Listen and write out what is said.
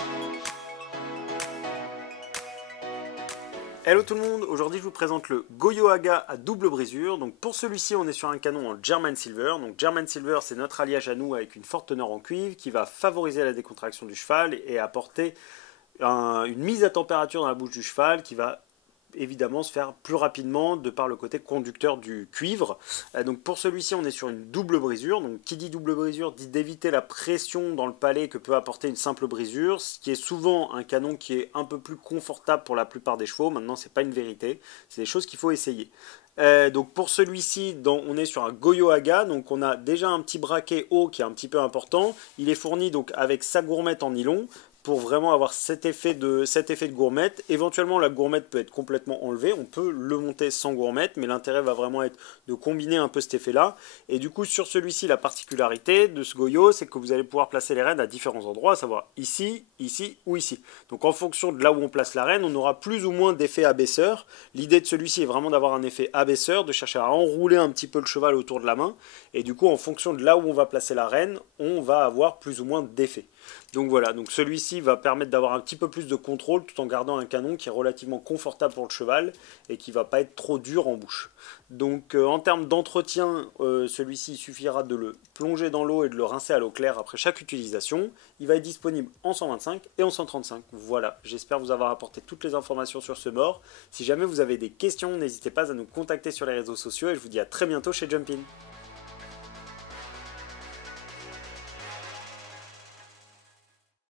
Hello tout le monde, aujourd'hui je vous présente le Goyo Haga à double brisure. Donc pour celui-ci on est sur un canon en German Silver. Donc German Silver c'est notre alliage à nous avec une forte teneur en cuivre qui va favoriser la décontraction du cheval et apporter une mise à température dans la bouche du cheval qui va évidemment se faire plus rapidement de par le côté conducteur du cuivre. Donc pour celui-ci on est sur une double brisure, donc qui dit double brisure dit d'éviter la pression dans le palais que peut apporter une simple brisure, ce qui est souvent un canon qui est un peu plus confortable pour la plupart des chevaux. Maintenant c'est pas une vérité, c'est des choses qu'il faut essayer. Donc pour celui-ci, on est sur un Goyo Haga, donc on a déjà un petit braquet haut qui est un petit peu important. Il est fourni donc avec sa gourmette en nylon pour vraiment avoir cet effet de gourmette. Éventuellement la gourmette peut être complètement enlevée, on peut le monter sans gourmette, mais l'intérêt va vraiment être de combiner un peu cet effet là. Et du coup sur celui-ci, la particularité de ce Goyo, c'est que vous allez pouvoir placer les rênes à différents endroits, à savoir ici, ici ou ici. Donc en fonction de là où on place la rêne, on aura plus ou moins d'effet abaisseur. L'idée de celui-ci est vraiment d'avoir un effet abaisseur, de chercher à enrouler un petit peu le cheval autour de la main, et du coup en fonction de là où on va placer la rêne, on va avoir plus ou moins d'effet. Donc voilà, donc celui-ci va permettre d'avoir un petit peu plus de contrôle tout en gardant un canon qui est relativement confortable pour le cheval et qui ne va pas être trop dur en bouche. Donc en termes d'entretien, celui-ci il suffira de le plonger dans l'eau et de le rincer à l'eau claire après chaque utilisation. Il va être disponible en 125 et en 135. Voilà, j'espère vous avoir apporté toutes les informations sur ce mort. Si jamais vous avez des questions, n'hésitez pas à nous contacter sur les réseaux sociaux et je vous dis à très bientôt chez Jumpin.